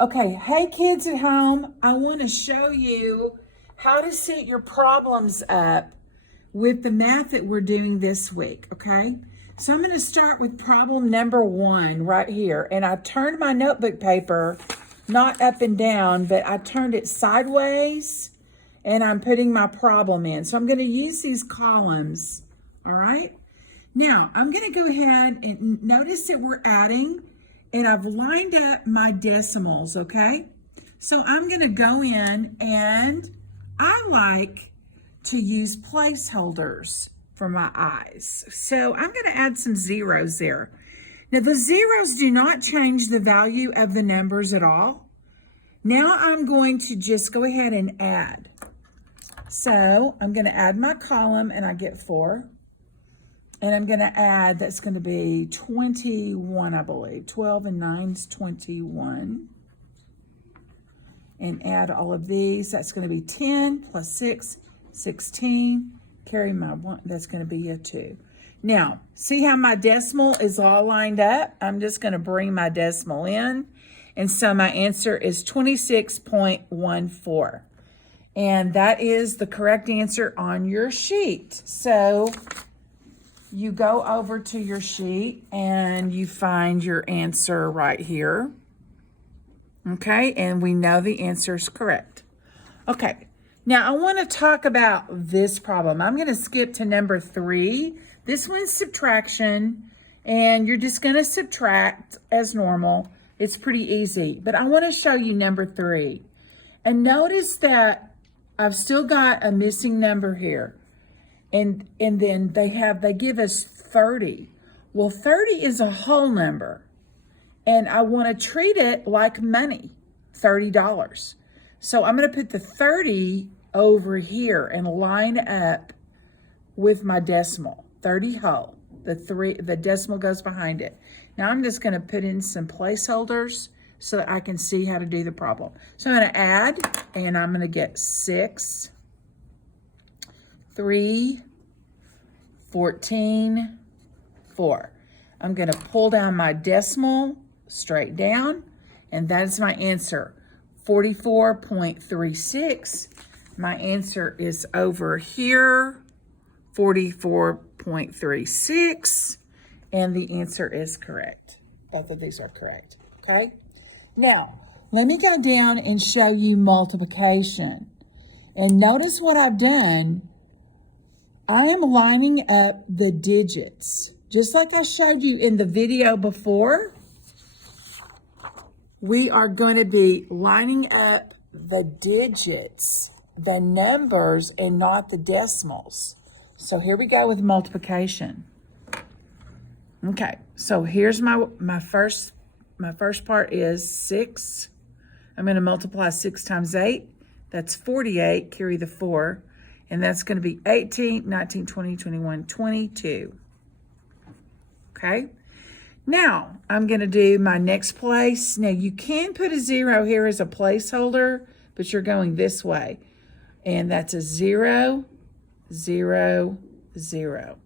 Okay, hey kids at home, I want to show you how to set your problems up with the math that we're doing this week, okay? So I'm going to start with problem number 1 right here. And I turned my notebook paper, not up and down, but I turned it sideways and I'm putting my problem in. So I'm going to use these columns, all right? Now, I'm going to go ahead and notice that we're adding, and I've lined up my decimals, okay? So I'm going to go in, and I like to use placeholders for my eyes. So I'm going to add some zeros there. Now, the zeros do not change the value of the numbers at all. Now I'm going to just go ahead and add. So I'm going to add my column, and I get 4. And I'm going to add, that's going to be 21, I believe. 12 and 9 is 21. And add all of these. That's going to be 10 plus 6, 16. Carry my 1, that's going to be a 2. Now, see how my decimal is all lined up? I'm just going to bring my decimal in. And so my answer is 26.14. And that is the correct answer on your sheet. So you go over to your sheet and you find your answer right here. Okay, and we know the answer is correct. Okay, now I want to talk about this problem. I'm going to skip to number 3. This one's subtraction, and you're just going to subtract as normal. It's pretty easy, but I want to show you number 3. And notice that I've still got a missing number here. And then they give us 30. Well, 30 is a whole number. And I want to treat it like money, $30. So I'm going to put the 30 over here and line up with my decimal, 30 whole. The decimal goes behind it. Now I'm just going to put in some placeholders so that I can see how to do the problem. So I'm going to add, and I'm going to get 6, 3, 14, 4. I'm going to pull down my decimal straight down, and that's my answer, 44.36. My answer is over here, 44.36, and the answer is correct. Both of these are correct, okay? Now, let me go down and show you multiplication. And notice what I've done. I am lining up the digits. Just like I showed you in the video before, we are going to be lining up the digits, the numbers, and not the decimals. So here we go with multiplication. Okay, so here's my first part is 6. I'm going to multiply 6 times 8. That's 48, carry the 4. And that's going to be 18, 19, 20, 21, 22. Okay. Now, I'm going to do my next place. Now, you can put a 0 here as a placeholder, but you're going this way. And that's a 0, 0, 0.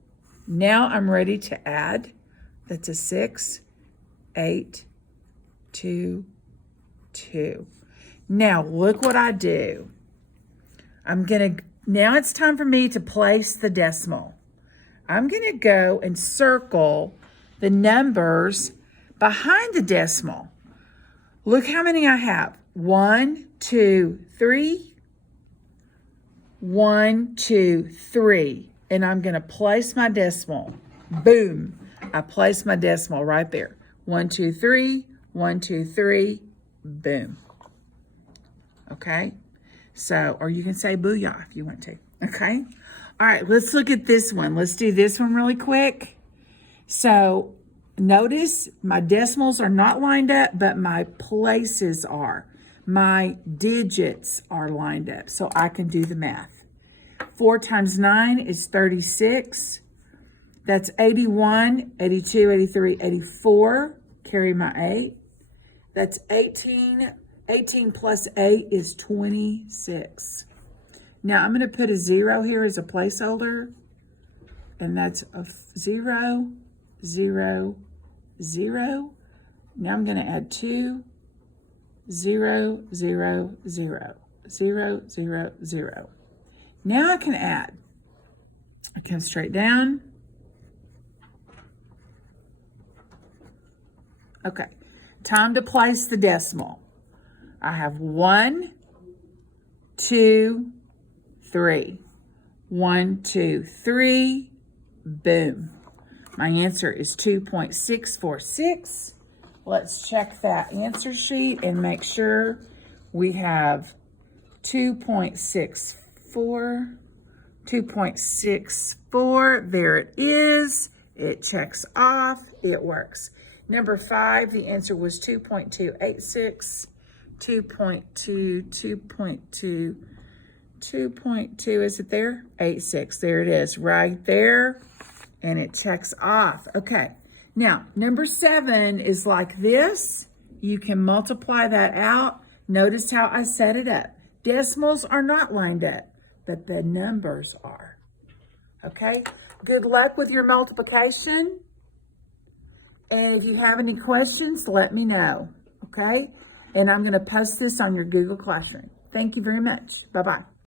Now, I'm ready to add. That's a 6, 8, 2, 2. Now, look what I do. Now it's time for me to place the decimal. I'm going to go and circle the numbers behind the decimal. Look how many I have. 1, 2, 3. 1, 2, 3. And I'm going to place my decimal. Boom. I place my decimal right there. 1, 2, 3. 1, 2, 3. Boom. Okay. So, or you can say booyah if you want to, okay? All right, let's look at this one. Let's do this one really quick. So, notice my decimals are not lined up, but my places are. My digits are lined up, so I can do the math. 4 times 9 is 36. That's 81, 82, 83, 84. Carry my 8. That's 18. 18 plus 8 is 26. Now I'm going to put a 0 here as a placeholder. And that's a 0, 0, 0. Now I'm going to add 2, 0, 0, 0, 0, 0, 0. Now I can add. I come straight down. Okay, time to place the decimal. I have 1, 2, 3. 1, 2, 3. Boom. My answer is 2.646. Let's check that answer sheet and make sure we have 2.64. 2.64. There it is. It checks off. It works. Number 5, the answer was 2.286. 2.2, 2.2, 2.2, is it there? 86, there it is, right there, and it checks off. Okay, now, number 7 is like this. You can multiply that out. Notice how I set it up. Decimals are not lined up, but the numbers are. Okay, good luck with your multiplication. And if you have any questions, let me know, okay? And I'm going to post this on your Google Classroom. Thank you very much. Bye-bye.